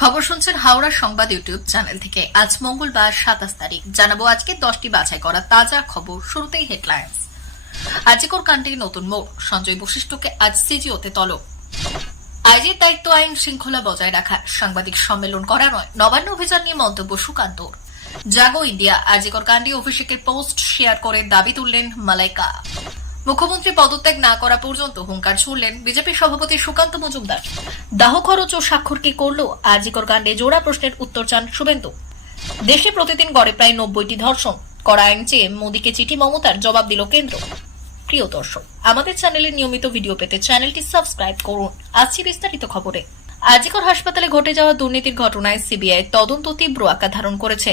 খবর শুনছেন হাওড়া সংবাদ ইউটিউব চ্যানেল থেকে। আজ মঙ্গলবার 27 তারিখ। জানাবো আজকে 10টি বাছাই করা তাজা খবর। শুরুতেই হেডলাইন্স। আজিকর কাণ্ডে নতুন মোড়, সঞ্জয় বশিষ্ঠকে আজ সিজিওতে তলব। আইজির দায়িত্ব আইন শৃঙ্খলা বজায় রাখা, সাংবাদিক সম্মেলন করা নয়, নবান্ন অভিযান নিয়ে মন্তব্য সুকান্তর। জাগো ইন্ডিয়া, আজিকর কাণ্ডে অভিষেকের পোস্ট শেয়ার করে দাবি তুললেন মালাইকা। মুখ্যমন্ত্রী পদত্যাগ না করা পর্যন্ত হুঙ্কার ছুড়লেন বিজেপি সভাপতি সুকান্ত মজুমদার। দাহ খরচ ও স্বাক্ষর কি করল, আজিকর কাণ্ডে জোড়া প্রশ্নের উত্তর চান শুভেন্দু। দেশে প্রতিদিন গড়ে প্রায় 90টি ধর্ষণ, কড়া আইন চেয়ে মোদীকে চিঠি মমতার, জবাব দিল কেন্দ্র। প্রিয় দর্শক, আমাদের চ্যানেলের নিয়মিত ভিডিও পেতে চ্যানেলটি সাবস্ক্রাইব করুন। আসছি বিস্তারিত খবরে। আজিকর হাসপাতালে ঘটে যাওয়া দুর্নীতির ঘটনায় সিবিআই তদন্ত তীব্র আকার ধারণ করেছে।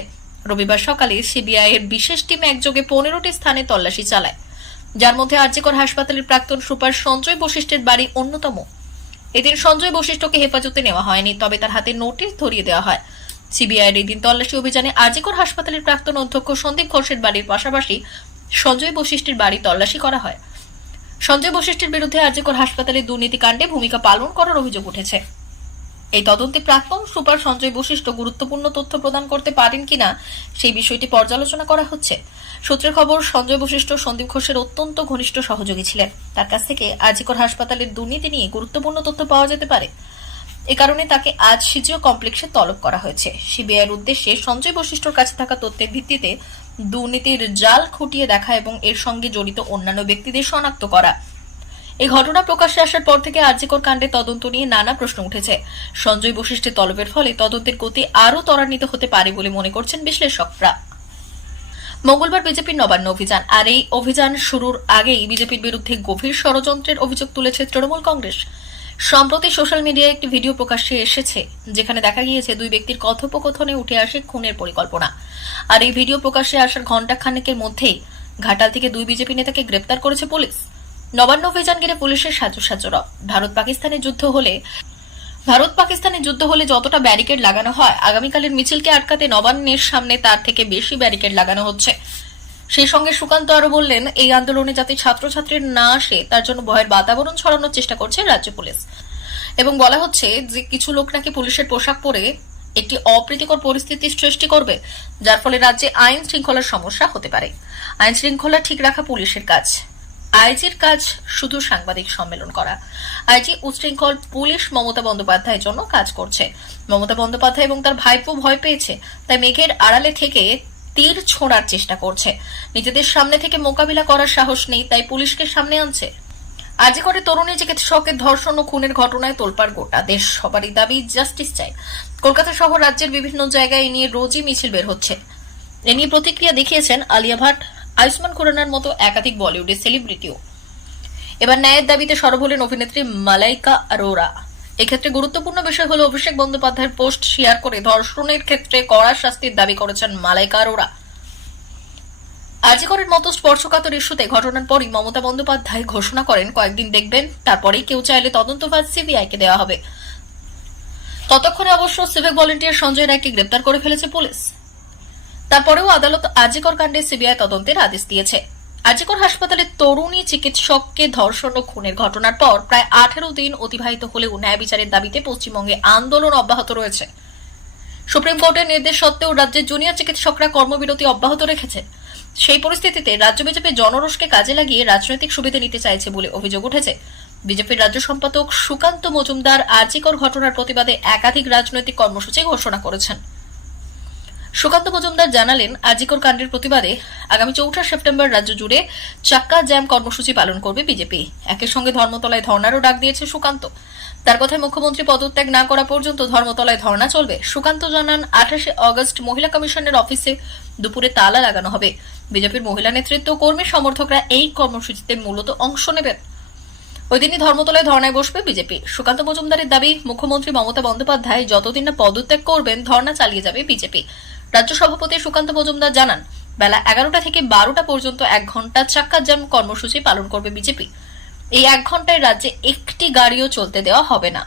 রবিবার সকালে সিবিআই এর বিশেষ টিম একযোগে 15টি স্থানে তল্লাশি চালায়, যার মধ্যে আরজিকর হাসপাতালের প্রাক্তন সুপার সঞ্জয় বশিষ্ঠের বাড়ি অন্যতম। এদিন সঞ্জয় বশিষ্ঠকে হেফাজতে নেওয়া হয়নি, তবে তার হাতে নোটিশ ধরিয়ে দেওয়া হয়। সিবিআইয়ের এই দিন তল্লাশি অভিযানে আরজিকর হাসপাতালের প্রাক্তন অধ্যক্ষ সন্দীপ ঘোষের বাড়ির পাশাপাশি সঞ্জয় বশিষ্ঠের বাড়ি তল্লাশি করা হয়। সঞ্জয় বশিষ্ঠের বিরুদ্ধে আরজিকর হাসপাতালের দুর্নীতিকাণ্ডে ভূমিকা পালন করার অভিযোগ উঠেছে। এই তদন্তে প্রাক্তন সুপার সঞ্জয় বশিষ্ঠ গুরুত্বপূর্ণ তথ্য প্রদান করতে পারেন কিনা সেই বিষয়টি পর্যালোচনা করা হচ্ছে। সূত্রের খবর, সঞ্জয় বশিষ্ঠ সন্দীপ ঘোষের অত্যন্ত ঘনিষ্ঠ সহযোগী ছিলেন। তার কাছ থেকে আজিকর হাসপাতালের দুর্নীতি নিয়ে গুরুত্বপূর্ণ তথ্য পাওয়া যেতে পারে। এ কারণে তাকে আজ সিজিও কমপ্লেক্সে তলব করা হয়েছে। সিবিআইয়ের উদ্দেশ্যে সঞ্জয় বশিষ্ঠর কাছে থাকা তথ্যের ভিত্তিতে দুর্নীতির জাল খুঁটিয়ে দেখা এবং এর সঙ্গে জড়িত অন্যান্য ব্যক্তিদের শনাক্ত করা। এই ঘটনা প্রকাশ্যে আসার পর থেকে আরজিকর কাণ্ডে তদন্ত নিয়ে নানা প্রশ্ন উঠেছে। সঞ্জয় বশিষ্ঠের তলবের ফলে তদন্তের গতি আরও ত্বরান্বিত হতে পারে বলে মনে করছেন বিশ্লেষকরা। মঙ্গলবার বিজেপির নবান্ন অভিযান, আর এই অভিযান শুরুর আগেই বিজেপির বিরুদ্ধে গভীর ষড়যন্ত্রের অভিযোগ তুলেছে তৃণমূল কংগ্রেস। সম্প্রতি সোশ্যাল মিডিয়ায় একটি ভিডিও প্রকাশ্যে এসেছে, যেখানে দেখা গিয়েছে দুই ব্যক্তির কথোপকথনে উঠে আসে খুনের পরিকল্পনা। আর এই ভিডিও প্রকাশ্যে আসার ঘণ্টাখানেকের মধ্যেই ঘাটাল থেকে দুই বিজেপি নেতাকে গ্রেপ্তার করেছে পুলিশ। নবান্ন অভিযান ঘিরে পুলিশের সাজসজ্জা। ভারত পাকিস্তানের যুদ্ধ হলে যতটা ব্যারিকেড লাগানো হয়, আগামীকালের মিছিলকে আটকাতে নবান্নের সামনে তার থেকে বেশি ব্যারিকেড লাগানো হচ্ছে। সেই সঙ্গে সুকান্ত আরো বললেন, এই আন্দোলনে যাতে ছাত্রছাত্রীরা না আসে তার জন্য ভয়ের বাতাবরণ ছড়ানোর চেষ্টা করছে রাজ্য পুলিশ। এবং বলা হচ্ছে যে কিছু লোক নাকি পুলিশের পোশাক পরে একটি অপ্রীতিকর পরিস্থিতি সৃষ্টি করবে, যার ফলে রাজ্যে আইন শৃঙ্খলার সমস্যা হতে পারে। আইন শৃঙ্খলা ঠিক রাখা পুলিশের কাজ। আইজির কাজ শুধু সাংবাদিক সম্মেলন করা। আইজি উচ্ছৃঙ্খল পুলিশ মমতা বন্দ্যোপাধ্যায়ের জন্য কাজ করছে। মমতা বন্দ্যোপাধ্যায় এবং তার ভাইপো ভয় পেয়েছে, তাই মেঘের আড়ালে থেকে তীর ছোঁড়ার চেষ্টা করছে। নিজেদের সামনে থেকে মোকাবিলা করার সাহস নেই, তাই পুলিশকে সামনে আনছে। আজিকরে তরুণী চিকিৎসকের ধর্ষণ ও খুনের ঘটনায় তোলপাড় গোটা দেশ। সবারই দাবি জাস্টিস চাই। কলকাতা সহ রাজ্যের বিভিন্ন জায়গায় এ নিয়ে রোজই মিছিল বের হচ্ছে। এ নিয়ে প্রতিক্রিয়া দেখিয়েছেন আলিয়া ভাট, আয়ুষ্মান খুরানার মতো একাধিক বলিউডের সেলিব্রিটিও। এবার ন্যায়ের দাবিতে সরব হলেন অভিনেত্রী মালাইকা আরোরা। এক্ষেত্রে গুরুত্বপূর্ণ বিষয় হল অভিষেক বন্দ্যোপাধ্যায়ের পোস্ট শেয়ার করে ধর্ষণের ক্ষেত্রে কড়া শাস্তির দাবি করেছেন মালাইকা আরোরা। আজিকরের মতো স্পর্শকাতর ইস্যুতে ঘটনার পরই মমতা বন্দ্যোপাধ্যায় ঘোষণা করেন, কয়েকদিন দেখবেন, তারপরেই কেউ চাইলে তদন্তভার সিবিআইকে দেওয়া হবে। ততক্ষণে অবশ্য সিভিক ভলেন্টিয়ার সঞ্জয় রায়কে গ্রেপ্তার করে ফেলেছে পুলিশ। তারপরেও আদালত আজিকর কাণ্ডে সিবিআই তদন্তের আদেশ দিয়েছে। আজিকর হাসপাতালে তরুণী চিকিৎসককে ধর্ষণ ও খুনের ঘটনার পর প্রায় 18 দিন অতিবাহিত হলেও ন্যায় বিচারের দাবিতে পশ্চিমবঙ্গে আন্দোলন অব্যাহত রয়েছে। সুপ্রিম কোর্টের নির্দেশ সত্ত্বেও রাজ্যের জুনিয়র চিকিৎসকরা কর্মবিরতি অব্যাহত রেখেছে। সেই পরিস্থিতিতে রাজ্য বিজেপি জনরোষকে কাজে লাগিয়ে রাজনৈতিক সুবিধা নিতে চাইছে বলে অভিযোগ উঠেছে। বিজেপির রাজ্য সম্পাদক সুকান্ত মজুমদার আজিকর ঘটনার প্রতিবাদে একাধিক রাজনৈতিক কর্মসূচি ঘোষণা করেছেন। সুকান্ত মজুমদার জানালেন, আজিকর কাণ্ডের প্রতিবাদে আগামী 4 সেপ্টেম্বর রাজ্য জুড়ে চাক্কা জ্যাম কর্মসূচি পালন করবে বিজেপি। একই সঙ্গে ধর্মতলায় ধর্নারও ডাক দিয়েছে সুকান্ত। তার কথায় মুখ্যমন্ত্রী পদত্যাগ না করা পর্যন্ত ধর্মতলায় ধর্না চলবে। সুকান্ত জানান, 28 অগস্ট মহিলা কমিশনের অফিসে দুপুরে তালা লাগানো হবে। বিজেপির মহিলা নেতৃত্ব, কর্মী, সমর্থকরা এই কর্মসূচিতে মূলত অংশ নেবেন। ওই দিনই ধর্মতলায় ধর্নায় বসবে বিজেপি। সুকান্ত মজুমদারের দাবি, মুখ্যমন্ত্রী মমতা বন্দ্যোপাধ্যায় যতদিন না পদত্যাগ করবেন ধর্না চালিয়ে যাবে বিজেপি। রাজ্য সভাপতি সুকান্ত মজুমদার জানান, বেলা 11টা থেকে 12টা পর্যন্ত 1 ঘন্টা চাক্কা জ্যাম কর্মসূচি পালন করবে বিজেপি। এই 1 ঘন্টায় রাজ্যে একটি গাড়িও চলতে দেওয়া হবে না।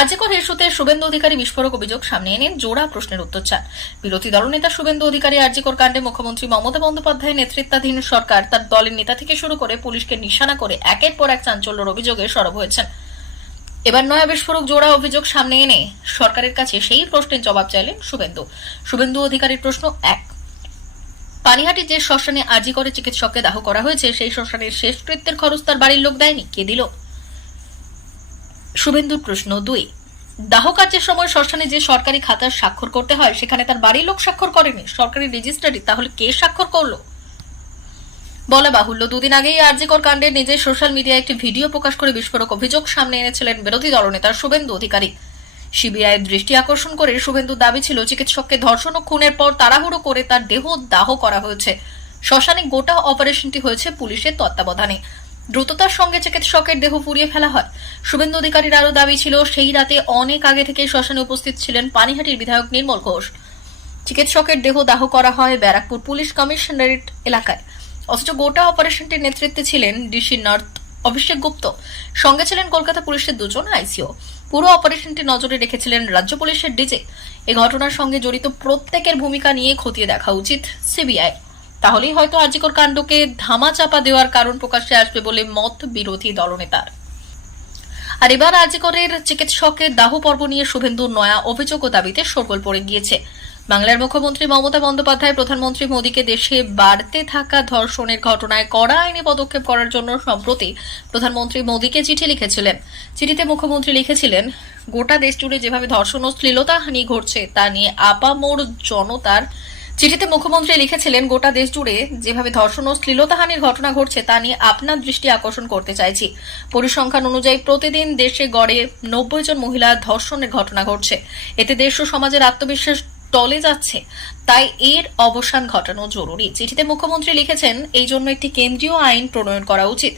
আজিকর ইস্যুতে শুভেন্দু অধিকারী বিস্ফোরক অভিযোগ সামনে এনে জোড়া প্রশ্নের উত্তর চান বিরোধী দলনেতা শুভেন্দু অধিকারী। আজিকর কাণ্ডে মুখ্যমন্ত্রী মমতা বন্দ্যোপাধ্যায় নেতৃত্বাধীন সরকার তার দলের নেতা থেকে শুরু করে পুলিশকে নিশানা করে একের পর এক চাঞ্চল্যের অভিযোগে সরব হয়েছেন। এবার নয়া বিস্ফোরক জোড়া অভিযোগ সামনে এনে সরকারের কাছে সেই প্রশ্নের জবাব চাইলেন শুভেন্দু অধিকারীর প্রশ্ন 1, পানিহাটি যে শ্মশানে আরজি করে চিকিৎসককে দাহ করা হয়েছে সেই শ্মশানের শেষকৃত্যের খরচ তার বাড়ির লোক দেয়নি, কে দিল? শুভেন্দুর প্রশ্ন 2, দাহ কার্যের সময় শ্মশানে যে সরকারি খাতার স্বাক্ষর করতে হয় সেখানে তার বাড়ির লোক স্বাক্ষর করেনি, সরকারি রেজিস্ট্রারি, তাহলে কে স্বাক্ষর করলো? বলা বাহুল্য, দুদিন আগেই আরজিকর কাণ্ডে নিজের সোশ্যাল মিডিয়ায় একটি ভিডিও প্রকাশ করে বিস্ফোরক অভিযোগ সামনে এনেছিলেন বিরোধী দলনেতা শুভেন্দু অধিকারী। সিবিআই দৃষ্টি আকর্ষণ করে শুভেন্দুর দাবি ছিল চিকিৎসককে ধর্ষণ ও খুনের পর তাড়াহুড়ো করে তার দেহ দাহ করা হয়েছে। শ্মশানে গোটা অপারেশনটি হয়েছে পুলিশের তত্ত্বাবধানে। দ্রুততার সঙ্গে চিকিৎসকের দেহ পুড়িয়ে ফেলা হয়। শুভেন্দু অধিকারীর আরও দাবি ছিল সেই রাতে অনেক আগে থেকে শ্মশানে উপস্থিত ছিলেন পানিহাটির বিধায়ক নির্মল ঘোষ। চিকিৎসকের দেহ দাহ করা হয় ব্যারাকপুর পুলিশ কমিশনারেট এলাকায়। অথচ গোটা অপারেশনটির নেতৃত্বে ছিলেন ডিসি নর্থ অভিষেক গুপ্ত, সঙ্গে ছিলেন কলকাতা পুলিশের 2 জন আইসিও। পুরো অপারেশনটি নজরে রেখেছিলেন রাজ্য পুলিশের ডিজি। এই ঘটনার সঙ্গে জড়িত প্রত্যেকের ভূমিকা নিয়ে খতিয়ে দেখা উচিত সিবিআই, তাহলেই হয়তো আরজিকর কাণ্ডকে ধামাচাপা দেওয়ার কারণ প্রকাশ্যে আসবে বলে মত বিরোধী দলনেতার। আর এবার আরজিকরের চিকিৎসকের দাহ পর্ব নিয়ে শুভেন্দুর নয়া অভিযোগ ও দাবিতে শোরগোল পড়ে গিয়েছে। বাংলার মুখ্যমন্ত্রী মমতা বন্দ্যোপাধ্যায় প্রধানমন্ত্রী মোদীকে দেশে বাড়তে থাকা ধর্ষণের ঘটনায় কড়া আইনি পদক্ষেপ করার জন্য সম্প্রতি প্রধানমন্ত্রী মোদীকে চিঠি লিখেছিলেন। চিঠিতে মুখ্যমন্ত্রী লিখেছিলেন, গোটা দেশ জুড়ে যেভাবে ধর্ষণ ও শ্লীলতাহানি ঘটছে তা নিয়ে আপামোর জনতার চিঠিতে মুখ্যমন্ত্রী লিখেছিলেন, গোটা দেশ জুড়ে যেভাবে ধর্ষণ ও শ্লীলতাহানির ঘটনা ঘটছে তা নিয়ে আপনার দৃষ্টি আকর্ষণ করতে চাইছি। পরিসংখ্যান অনুযায়ী প্রতিদিন দেশে গড়ে 90 জন মহিলা ধর্ষণের ঘটনা ঘটছে। এতে দেশ ও সমাজের আত্মবিশ্বাস টলে যাচ্ছে, তাই এর অবসান ঘটানো জরুরি। চিঠিতে মুখ্যমন্ত্রী লিখেছেন, এই জন্য একটি কেন্দ্রীয় আইন প্রণয়ন করা উচিত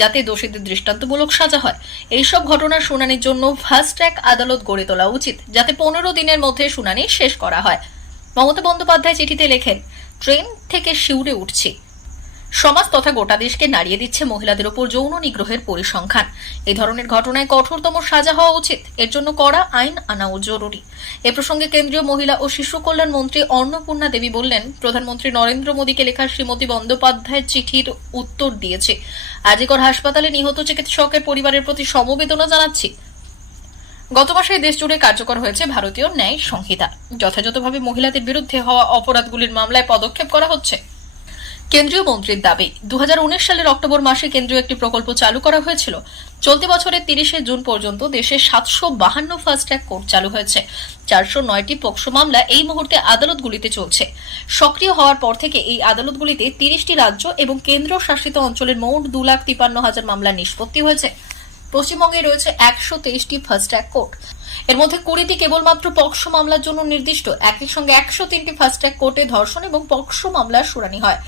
যাতে দোষীদের দৃষ্টান্তমূলক সাজা হয়। এইসব ঘটনার শুনানির জন্য ফাস্ট ট্র্যাক আদালত গড়ে তোলা উচিত, যাতে 15 দিনের মধ্যে শুনানি শেষ করা হয়। মমতা বন্দ্যোপাধ্যায় চিঠিতে লেখেন, ট্রেন থেকে শিউরে উঠছি, সমাজ তথা গোটা দেশকে নাড়িয়ে দিচ্ছে মহিলাদের উপর যৌন নিগ্রহের পরিসংখ্যান। এই ধরনের ঘটনায় কঠোরতম সাজা হওয়া উচিত, এর জন্য কড়া আইন আনাও জরুরি। এ প্রসঙ্গে কেন্দ্রীয় মহিলা ও শিশু কল্যাণ মন্ত্রী অন্নপূর্ণা দেবী বললেন, প্রধানমন্ত্রী নরেন্দ্র মোদীকে লেখা শ্রীমতী বন্দ্যোপাধ্যায়ের চিঠির উত্তর দিয়েছে। আরজিকর হাসপাতালে নিহত চিকিৎসকের পরিবারের প্রতি সমবেদনা জানাচ্ছি। গত মাসে দেশ জুড়ে কার্যকর হয়েছে ভারতীয় ন্যায় সংহিতা। যথাযথভাবে মহিলাদের বিরুদ্ধে হওয়া অপরাধগুলির মামলায় পদক্ষেপ করা হচ্ছে। কেন্দ্রীয় মন্ত্রীর দাবি, 2019 সালের অক্টোবর মাসে কেন্দ্রীয় একটি প্রকল্প চালু করা হয়েছিল। চলতি বছরের 30শে জুন পর্যন্ত দেশে 752 ফাস্ট ট্র্যাক কোর্ট চালু হয়েছে। 409টি পোক্সো মামলা এই মুহূর্তে আদালতগুলিতে চলছে। সক্রিয় হওয়ার পর থেকে এই আদালতগুলিতে 30টি রাজ্য এবং কেন্দ্র শাসিত অঞ্চলের মোট 2,53,000 মামলা নিষ্পত্তি হয়েছে। পশ্চিমবঙ্গে রয়েছে 123টি ফাস্ট ট্র্যাক কোর্ট। এর মধ্যে 20টি কেবলমাত্র পক্সো মামলার জন্য নির্দিষ্ট। একই সঙ্গে 103টি ফাস্ট ট্র্যাক কোর্টে ধর্ষণ এবং পক্সো মামলার শুনানি হয়।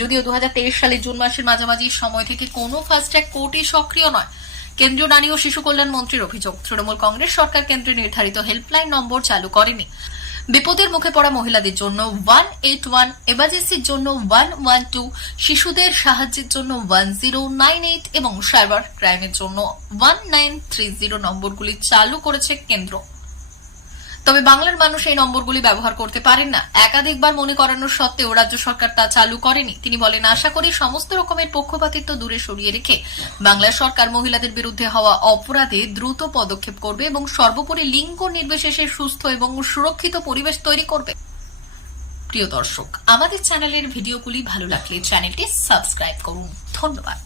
যদিও 2023 সালের জুন মাসের মাঝামাঝি সময় থেকে কোনো ফাস্ট ট্র্যাক কোর্টই সক্রিয় নয়। কেন্দ্রীয় নারী ও শিশু কল্যাণ মন্ত্রীর অভিযোগ, তৃণমূল কংগ্রেস সরকার কেন্দ্রে নির্ধারিত হেল্পলাইন নম্বর চালু করেনি। বিপদের মুখে পড়া মহিলাদের জন্য 181, এমার্জেন্সির জন্য 112, শিশুদের সাহায্যের জন্য 1098 এবং সাইবার ক্রাইমের জন্য 1930 নম্বরগুলি চালু করেছে কেন্দ্র। তবে বাংলার মানুষ এই নম্বরগুলি ব্যবহার করতে পারেন না। একাধিকবার মনে করানোর সত্ত্বেও রাজ্য সরকার তা চালু করেনি। তিনি বলেন, আশা করি সমস্ত রকমের পক্ষপাতিত্ব দূরে সরিয়ে রেখে বাংলা সরকার মহিলাদের বিরুদ্ধে হওয়া অপরাধে দ্রুত পদক্ষেপ করবে এবং সর্বোপরি লিঙ্গ নির্বিশেষে সুস্থ এবং সুরক্ষিত পরিবেশ তৈরি করবে। প্রিয় দর্শক, আমাদের চ্যানেলের ভিডিওগুলি ভালো লাগলে চ্যানেলটি সাবস্ক্রাইব করুন। ধন্যবাদ।